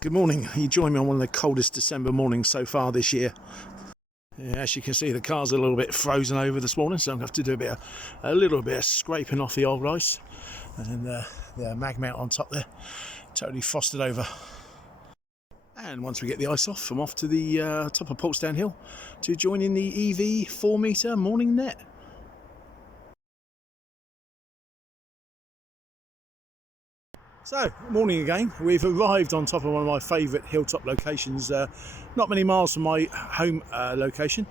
Good morning. You join me on one of the coldest December mornings so far this year. Yeah, as you can see, the car's a little bit frozen over this morning, so I'm going to have to do a little bit of scraping off the old ice. And the mag mount on top there, totally frosted over. And once we get the ice off, I'm off to the top of Portsdown Hill to join in the EV 4-metre morning net. So, morning again. We've arrived on top of one of my favourite hilltop locations, not many miles from my home location.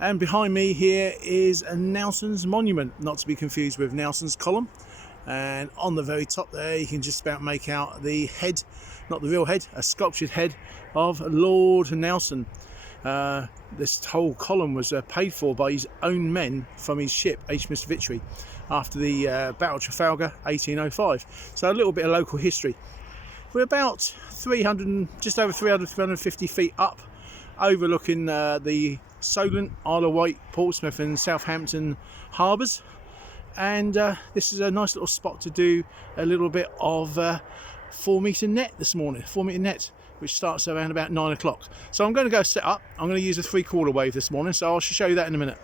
And behind me here is a Nelson's monument, not to be confused with Nelson's column. And on the very top there, you can just about make out the head, not the real head, a sculptured head of Lord Nelson. This whole column was paid for by his own men from his ship HMS Victory after the Battle of Trafalgar 1805. So a little bit of local history. We're about 300, just over 350 feet up, overlooking the Solent, Isle of Wight, Portsmouth and Southampton harbours. And this is a nice little spot to do a little bit of 4-metre net this morning, 4-metre net, which starts around about 9 o'clock. So I'm going to go set up. I'm going to use a 3/4 wave this morning, so I'll show you that in a minute.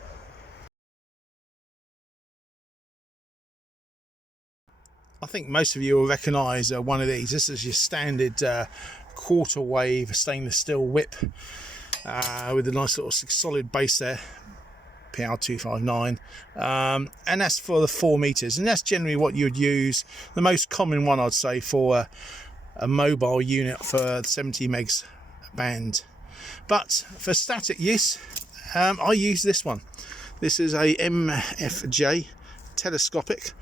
I think most of you will recognise one of these. This is your standard 1/4 wave stainless steel whip with a nice little solid base there, PR259, and that's for the 4 metres, and that's generally what you'd use. The most common one, I'd say, for a mobile unit for 70 megs band. But for static use, I use this one. This is a MFJ telescopic.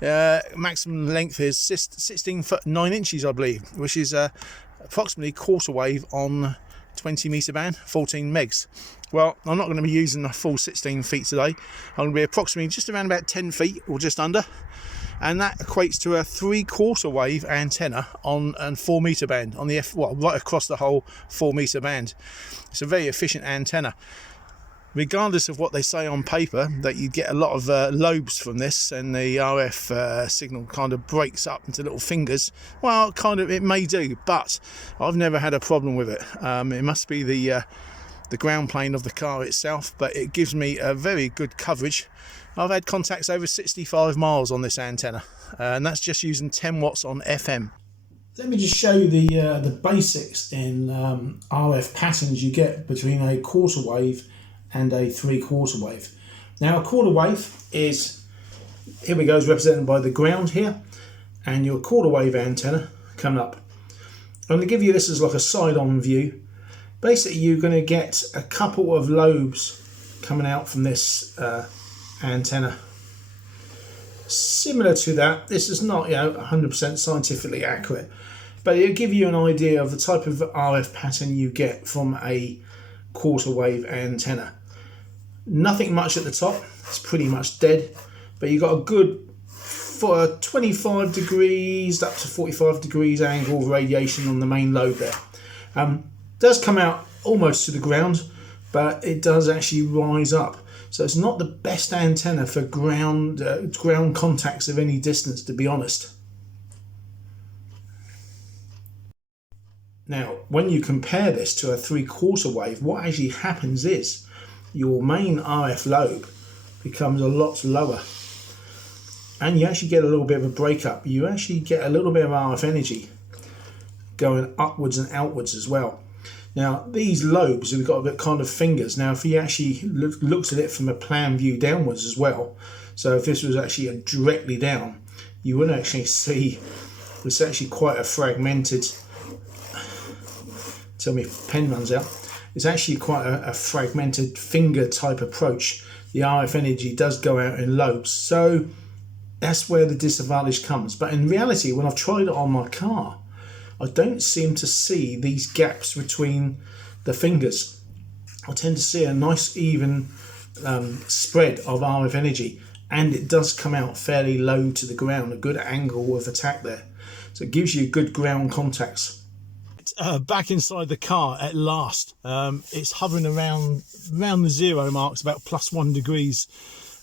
Maximum length is 16 foot 9 inches, I believe, which is approximately 1/4 wave on 20 metre band, 14 megs. Well, I'm not going to be using the full 16 feet today. I'm going to be approximately just around about 10 feet or just under, and that equates to a 3/4 wave antenna on 4 metre band on the right across the whole 4 metre band. It's a very efficient antenna. Regardless of what they say on paper, that you get a lot of lobes from this, and the RF signal kind of breaks up into little fingers. Well, it may do, but I've never had a problem with it. It must be the ground plane of the car itself, but it gives me a very good coverage. I've had contacts over 65 miles on this antenna, and that's just using 10 watts on FM. Let me just show you the basics in RF patterns you get between a 1/4 wave and a 3/4 wave. Now, a 1/4 wave is, here we go, is represented by the ground here, and your 1/4 wave antenna coming up. I'm going to give you this as like a side-on view. Basically, you're going to get a couple of lobes coming out from this antenna. Similar to that, this is not 100% scientifically accurate, but it'll give you an idea of the type of RF pattern you get from a 1/4 wave antenna. Nothing much at the top, it's pretty much dead, but you've got a good 25 degrees up to 45 degrees angle of radiation on the main lobe there. Does come out almost to the ground, but it does actually rise up. So it's not the best antenna for ground contacts of any distance, to be honest. Now, when you compare this to a 3/4 wave, what actually happens is your main RF lobe becomes a lot lower, and you actually get a little bit of a breakup. You actually get a little bit of RF energy going upwards and outwards as well. Now, these lobes have got a bit kind of fingers. Now, if you actually looked at it from a plan view downwards as well, so if this was actually directly down, you wouldn't actually see, it's actually quite a fragmented, tell me if the pen runs out, it's actually quite a fragmented finger type approach. The RF energy does go out in lobes, so that's where the disadvantage comes. But in reality, when I've tried it on my car, I don't seem to see these gaps between the fingers. I tend to see a nice even spread of RF energy, and it does come out fairly low to the ground, a good angle of attack there. So it gives you good ground contacts. Back inside the car at last. It's hovering around the 0 marks, about +1 degrees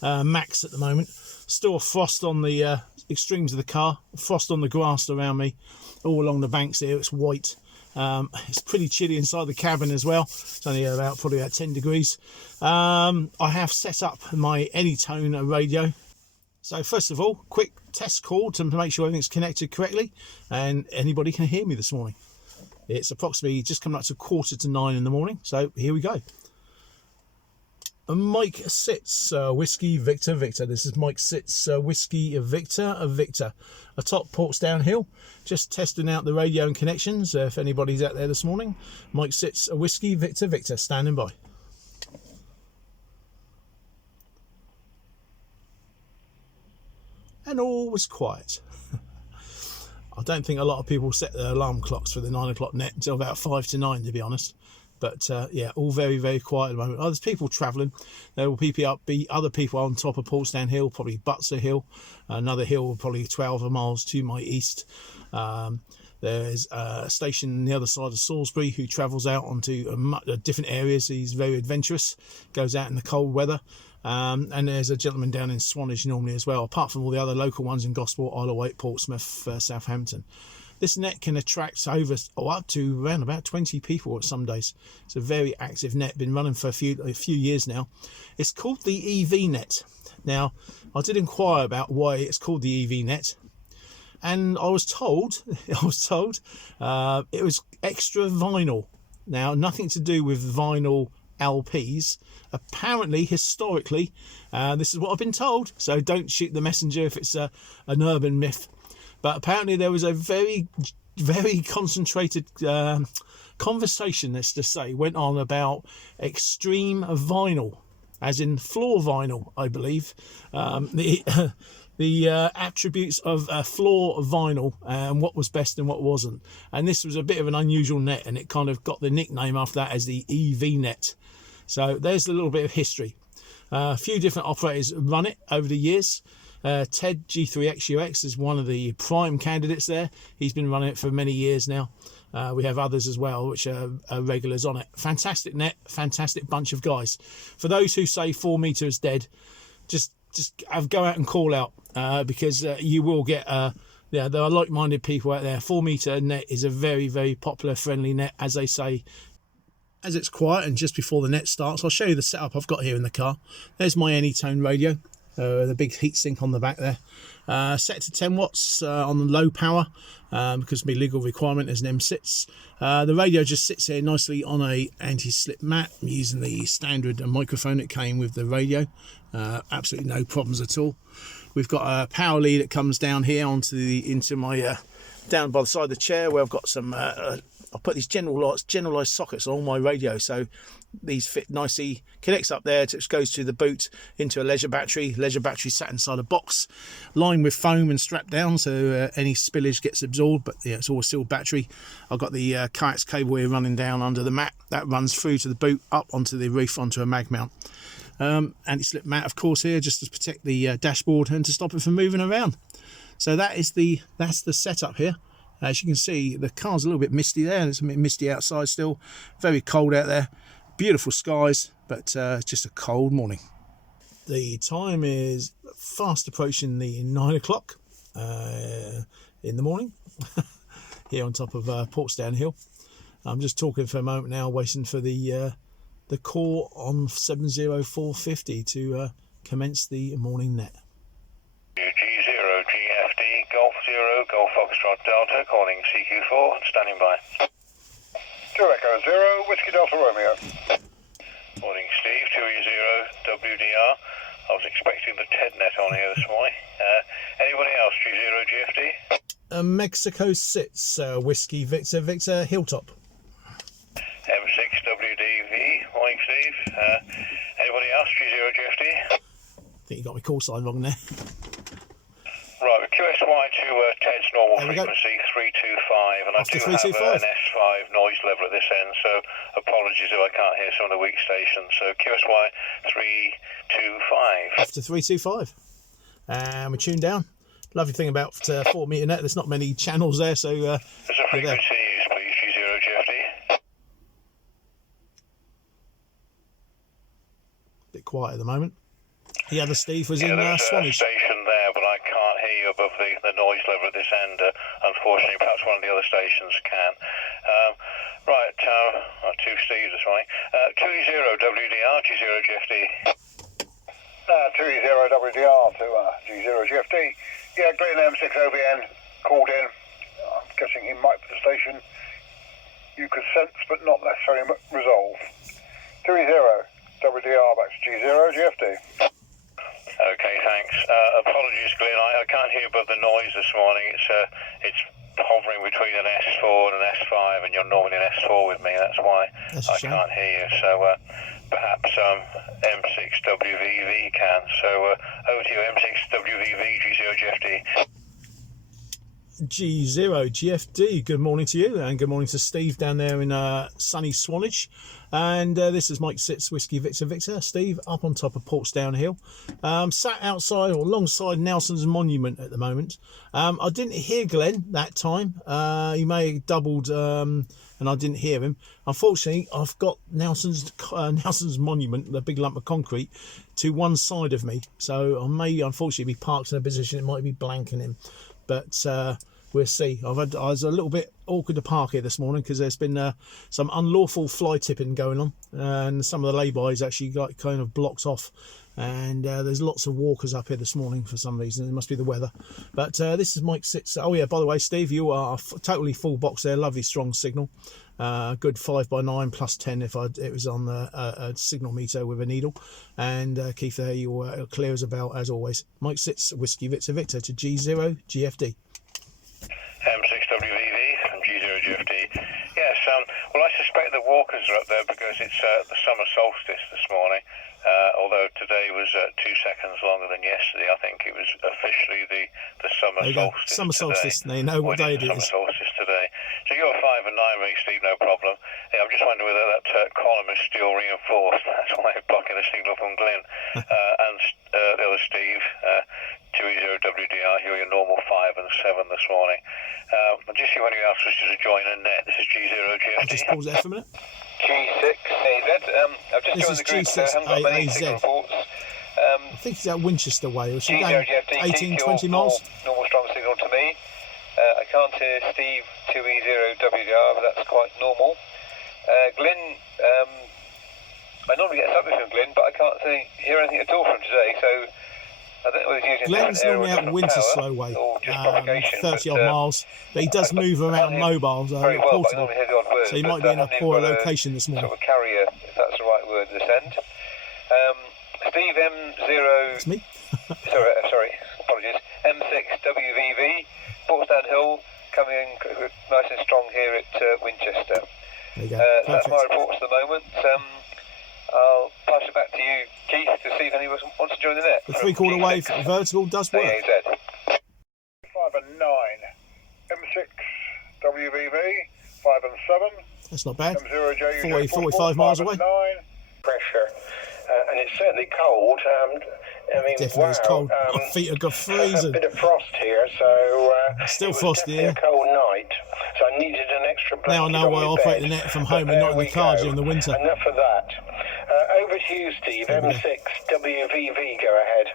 max at the moment. Still frost on the extremes of the car, frost on the grass around me, all along the banks here. It's white, It's pretty chilly inside the cabin as well. It's only probably about 10 degrees. I have set up my Anytone radio. So first of all, quick test call to make sure everything's connected correctly and anybody can hear me this morning. It's approximately just coming up to 8:45 in the morning. So here we go. Mike Sits, Whiskey Victor Victor. This is Mike Sits, Whiskey Victor Victor. Atop Portsdown Hill. Just testing out the radio and connections. If anybody's out there this morning. Mike Sits, Whiskey Victor Victor. Standing by. And all was quiet. I don't think a lot of people set their alarm clocks for the 9 o'clock net until about 5 to 9, to be honest. But yeah, all very, very quiet at the moment. There's people travelling. There will be other people on top of Portsdown Hill, probably Butser Hill, another hill probably 12 miles to my east. There's a station on the other side of Salisbury who travels out onto different areas. He's very adventurous, goes out in the cold weather. And there's a gentleman down in Swanage normally as well, apart from all the other local ones in Gosport, Isle of Wight, Portsmouth, Southampton. This net can attract up to around about 20 people at some days. It's a very active net, been running for a few years now. It's called the EV net. Now, I did inquire about why it's called the EV net, and I was told it was extra vinyl. Now, nothing to do with vinyl LPs. Apparently, historically, this is what I've been told, so don't shoot the messenger if it's an urban myth. But apparently there was a very, very concentrated conversation, let's just say, went on about extreme vinyl, as in floor vinyl, I believe. The attributes of floor vinyl and what was best and what wasn't. And this was a bit of an unusual net, and it kind of got the nickname after that as the EV net. So there's a little bit of history. A few different operators run it over the years. Ted G3XUX is one of the prime candidates there. He's been running it for many years now. We have others as well, which are regulars on it. Fantastic net, fantastic bunch of guys. For those who say 4 meters dead, just go out and call out, because you will get there are like-minded people out there. 4 meter net is a very, very popular, friendly net, as they say. As it's quiet and just before the net starts, I'll show you the setup I've got here in the car. There's my Anytone radio. The big heatsink on the back there, set to 10 watts on the low power, because my legal requirement is an M6. The radio just sits here nicely on a anti-slip mat. I'm using the standard microphone that came with the radio. Absolutely no problems at all. We've got a power lead that comes down here into my down by the side of the chair, where I've got some I'll put these generalized sockets on all my radio, so these fit nicely. Connects up there, it goes to the boot into a leisure battery. Leisure battery sat inside a box, lined with foam and strapped down, so any spillage gets absorbed. But yeah, it's all a sealed battery. I've got the coax cable here running down under the mat that runs through to the boot, up onto the roof, onto a mag mount. Anti-slip mat, of course, here just to protect the dashboard and to stop it from moving around. So that's the setup here. As you can see, the car's a little bit misty there, and it's a bit misty outside still. Very cold out there. Beautiful skies, but just a cold morning. The time is fast approaching the 9 o'clock in the morning here on top of Portsdown Hill. I'm just talking for a moment now, waiting for the call on 70450 to commence the morning net. Golf 0, Golf Foxtrot Delta, calling CQ4, standing by. 2 Echo 0, Whiskey Delta Romeo. Morning Steve, 2E0, WDR. I was expecting the TED net on here this morning. Anybody else, G0 GFD? Mexico Sits, Whiskey Victor Victor Hilltop. M6 WDV, morning Steve. Anybody else, G0 GFD? I think you got my call sign wrong there. Right, QSY to Ted's normal frequency, 325, and I do have an S5 noise level at this end, so apologies if I can't hear some of the weak stations. So QSY 325. After 325. And we're tuned down. Lovely thing about 4 meter net, there's not many channels there, so there's a frequency use, please, G0 GFD. Bit quiet at the moment. The other Steve was in there's Swanage. A station there, but I can't hear you above the noise level at this end. Unfortunately, perhaps one of the other stations can. Right, two Steves this morning. 20 WDR, G0 GFD. 20 WDR to G0 GFD. Yeah, Glenn M6 OBN called in. I'm guessing he might be the station. You could sense, but not necessarily resolve. 20 WDR back to G0 GFD. Okay, thanks. Apologies, Glenn. I can't hear above the noise this morning. It's hovering between an S4 and an S5, and you're normally an S4 with me. That's why I can't hear you. So perhaps M6WVV can. So over to you, M6WVV G0 GFD. G0 GFD, good morning to you, and good morning to Steve down there in sunny Swanage. And this is Mike Sits Whiskey Victor Victor. Steve up on top of Portsdown Hill, sat outside or alongside Nelson's Monument at the moment. I didn't hear Glenn that time. He may have doubled and I didn't hear him. Unfortunately, I've got Nelson's Monument, the big lump of concrete, to one side of me, so I may unfortunately be parked in a position it might be blanking him, but we'll see. I was a little bit awkward to park here this morning because there's been some unlawful fly tipping going on, and some of the lay-bys actually got kind of blocked off, and there's lots of walkers up here this morning for some reason. It must be the weather. But this is Mike Sits. Oh yeah, by the way, Steve, you are totally full box there. Lovely strong signal. Good 5x9 plus 10 if it was on a signal meter with a needle. And Keith, there you are, clear as a bell as always. Mike Sits Whiskey Victor Victor to G0 GFD. M6WVV from G0 GFD. Yes, well, I suspect the walkers are up there because it's the summer solstice this morning. Although today was 2 seconds longer than yesterday, I think it was officially the summer solstice. Summer solstice. They know what day it is. Summer solstice today. So you're 5 and 9, really, Steve. No problem. Yeah, I'm just wondering whether that column is still reinforced. That's why I'm blocking the signal from Glenn. And the other Steve, 20WDR. You're your normal 5 and 7 this morning. Just see if anyone else wishes to join in there. This is G0 GFD. I'll just pause there for a minute. G6AZ. I've just joined the group, so I haven't got many signal reports. I think it's out Winchester way. Or should go 18, 20 miles. Normal strong signal to me. I can't hear Steve 2E0WDR, but that's quite normal. Glenn, I normally get something from Glenn, but I can't hear anything at all from today, so I don't know whether he's using Glenn's normally out Winchester way, 30 odd miles, but he does move around mobile, portable, so he might be in a poor location this morning. Sort of carrier, if that's the right word, this end. Steve M0... It's me. sorry, apologies. M6WVV, Portsdown Hill, coming in nice and strong here at Winchester. There you go. So that's my reports at the moment. I'll pass it back to you, Keith, to see if anyone wants to join the net. The 3/4 wave vertical does work. 5 and 9. M6 WVV, 5 and 7. That's not bad. M0J 40, 45 miles away. 9. Pressure. And it's certainly cold. I mean, definitely wow. it's cold. My feet have got freezing. A bit of frost here, so still it was frosty definitely here. a cold night, so I needed an extra blanket. Now I know why I operate the net from home and not in the car during the winter. Enough of that. Over to you, Steve. M6 WVV, go ahead.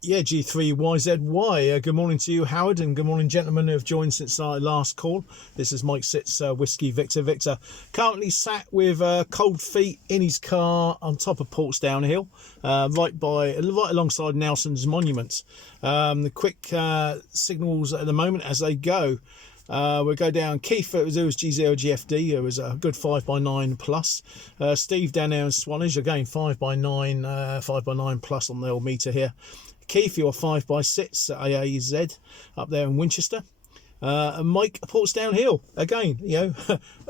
Yeah, G3YZY. Good morning to you, Howard, and good morning, gentlemen who have joined since our last call. This is Mike Sits Whiskey Victor Victor. Currently sat with cold feet in his car on top of Portsdown Hill, right alongside Nelson's Monument. The quick signals at the moment as they go. We'll go down. Keith, it was G0 GFD. It was a good 5x9 plus. Steve down there in Swanage, again 5x9 plus on the old meter here. Keith, you're 5x6 at AAZ up there in Winchester. And Mike, Portsdown Hill, again,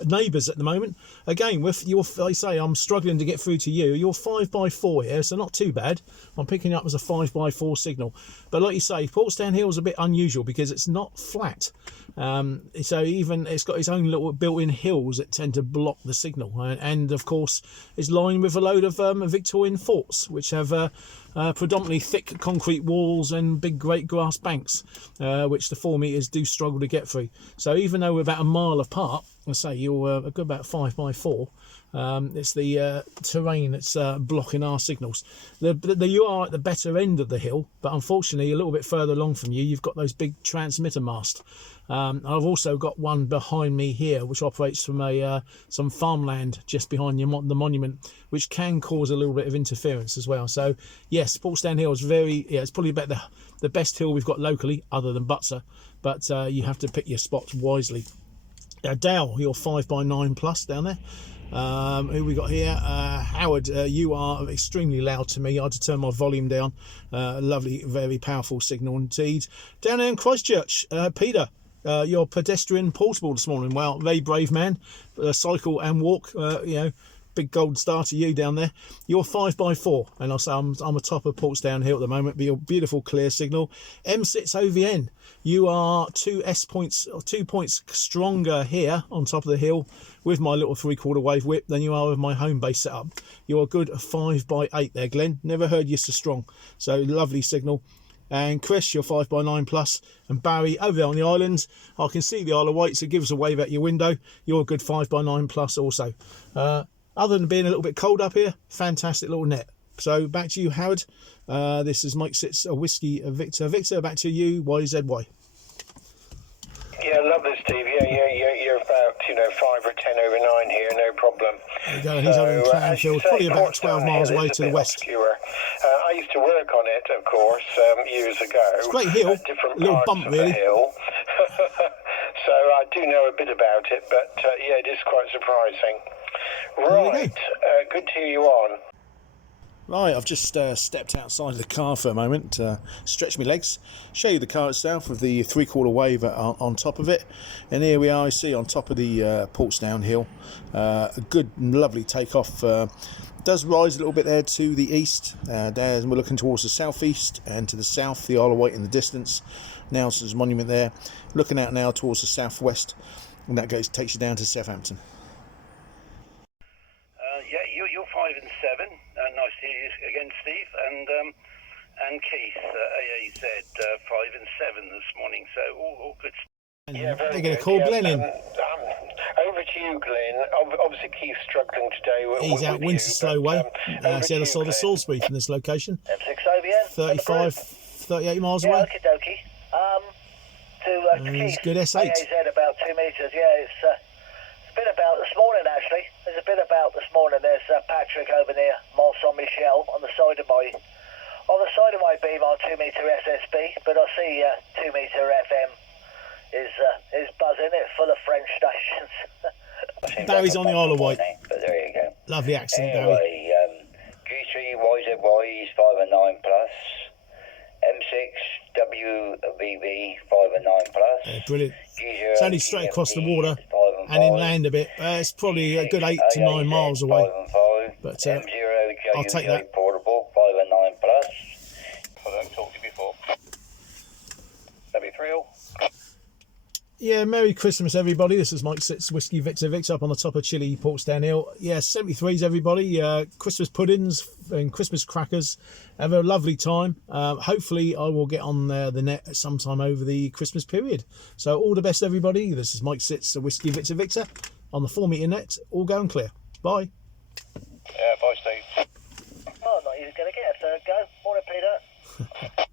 neighbours at the moment. Again, with your, I say, I'm struggling to get through to you. You're 5x4 here, so not too bad. I'm picking up as a 5x4 signal. But like you say, Portsdown Hill is a bit unusual because it's not flat. So even it's got its own little built-in hills that tend to block the signal. And of course, it's lined with a load of Victorian forts, which have predominantly thick concrete walls and big great grass banks, which the 4 meters do struggle to get through. So even though we're about a mile apart, I say you're a good about 5x4. It's the terrain that's blocking our signals. You are at the better end of the hill, but unfortunately a little bit further along from you, you've got those big transmitter masts. I've also got one behind me here, which operates from some farmland just behind the monument, which can cause a little bit of interference as well. So yes, Portsdown Hill is it's probably about the best hill we've got locally, other than Butser, but you have to pick your spots wisely. Dale, you're 5x9 plus down there. Who we got here? Howard, you are extremely loud to me. I had to turn my volume down. Lovely, very powerful signal indeed. Down there in Christchurch, Peter, you're pedestrian portable this morning. Well, very brave man. Cycle and walk, big gold star to you down there. You're 5x4, and I'll say I'm atop of Portsdown Hill at the moment. Be a beautiful clear signal. M6 OVN, you are 2 points stronger here on top of the hill with my little 3/4 wave whip than you are with my home base setup. You're a good 5x8 there, Glenn. Never heard you so strong. So lovely signal. And Chris, you're 5x9 plus, and Barry over there on the islands, I can see the Isle of Wight, so give us a wave out your window. You're a good 5x9 plus also. Other than being a little bit cold up here, fantastic little net. So back to you, Howard. This is Mike Sits a Whiskey Victor. Victor, back to you, YZY. Yeah, lovely, Steve. You're about 5 or 10 over 9 here, no problem. There you go. He's over in Clanfield, probably about 12 miles away to the west. I used to work on it, of course, years ago. It's a great hill, different a little parts bump of really. The hill. So I do know a bit about it, but yeah, it is quite surprising. Right, good to hear you on. Right, I've just stepped outside the car for a moment, stretch my legs, show you the car itself with the 3/4 wave on top of it. And here we are, I see on top of the Portsdown Hill, a good lovely takeoff. Does rise a little bit there to the east, there we're looking towards the southeast, and to the south the Isle of Wight in the distance. Nelson's monument there, looking out now towards the southwest, and that takes you down to Southampton. You're 5 and 7. Nice to hear you again, Steve. And Keith, AAZ, 5 and 7 this morning. So all good. Yeah, they're going to call Glenn in. Over to you, Glenn. Obviously, Keith's struggling today. He's out Winter Slow Way. It's the other side of Salisbury from this location. M6 OVN. 35, 38 miles away. Okie dokie. To Keith, good SH. AAZ about 2 metres. Yeah, it's a bit about this morning, actually. There's a bit about this morning. There's Patrick over near Mont Saint Michel on the side of my beam on 2 metre SSB, but I see 2 metre FM is buzzing. It's full of French stations. Barry's on the Isle of Wight. But there you go. Lovely accent, anyway, Barry. G3 YZY is 5 and 9 plus. M6 WVV 5 and 9 plus. Brilliant. It's only straight across the water and inland a bit. It's probably a good 8 to 9 miles away. 5 and 5. But M0 I'll take that. Portable 5 and 9 plus. I don't talk to you before. That'd be 3 all. Yeah, Merry Christmas, everybody. This is Mike Sits Whiskey Victor up on the top of chilly Portsdown Hill. Yeah, 73s, everybody. Christmas puddings and Christmas crackers. Have a lovely time. Hopefully, I will get on the net sometime over the Christmas period. So, all the best, everybody. This is Mike Sits Whiskey Victor on the 4 metre net. All going clear. Bye. Yeah, bye, Steve. Oh, not even going to get a third go. Morning, Peter.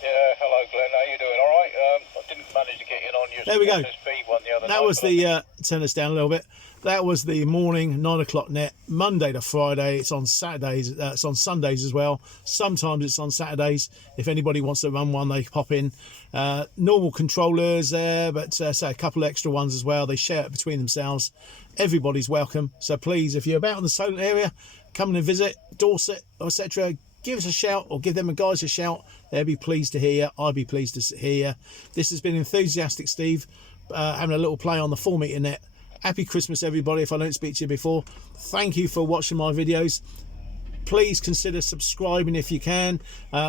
Yeah, hello, Glenn. How you doing? All right. I didn't manage to get in on your there we go. SSB one the other night. That was the turn us down a little bit. That was the morning 9 o'clock net, Monday to Friday. It's on Saturdays. It's on Sundays as well. Sometimes it's on Saturdays. If anybody wants to run one, they pop in. Normal controllers there, but say a couple of extra ones as well. They share it between themselves. Everybody's welcome. So please, if you're about in the Solent area, come and visit Dorset, etc. Give us a shout, or give them guys a shout. They'll be pleased to hear you. I'll be pleased to hear you. This has been Enthusiastic Steve, having a little play on the 4 metre net. Happy Christmas, everybody, if I don't speak to you before. Thank you for watching my videos. Please consider subscribing if you can.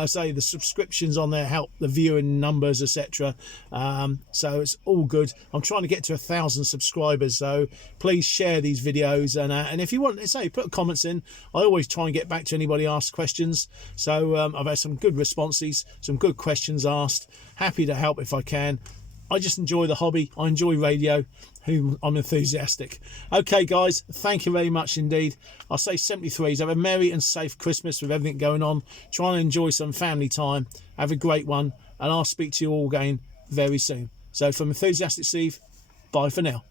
Say the subscriptions on there help the viewing numbers, etc. So it's all good. I'm trying to get to 1,000 subscribers, so please share these videos. And if you want, say, put comments in. I always try and get back to anybody who asks questions. So I've had some good responses, some good questions asked. Happy to help if I can. I just enjoy the hobby. I enjoy radio. I'm enthusiastic. Okay, guys, thank you very much indeed. I'll say 73s. Have a merry and safe Christmas with everything going on. Try and enjoy some family time. Have a great one. And I'll speak to you all again very soon. So from Enthusiastic Steve, bye for now.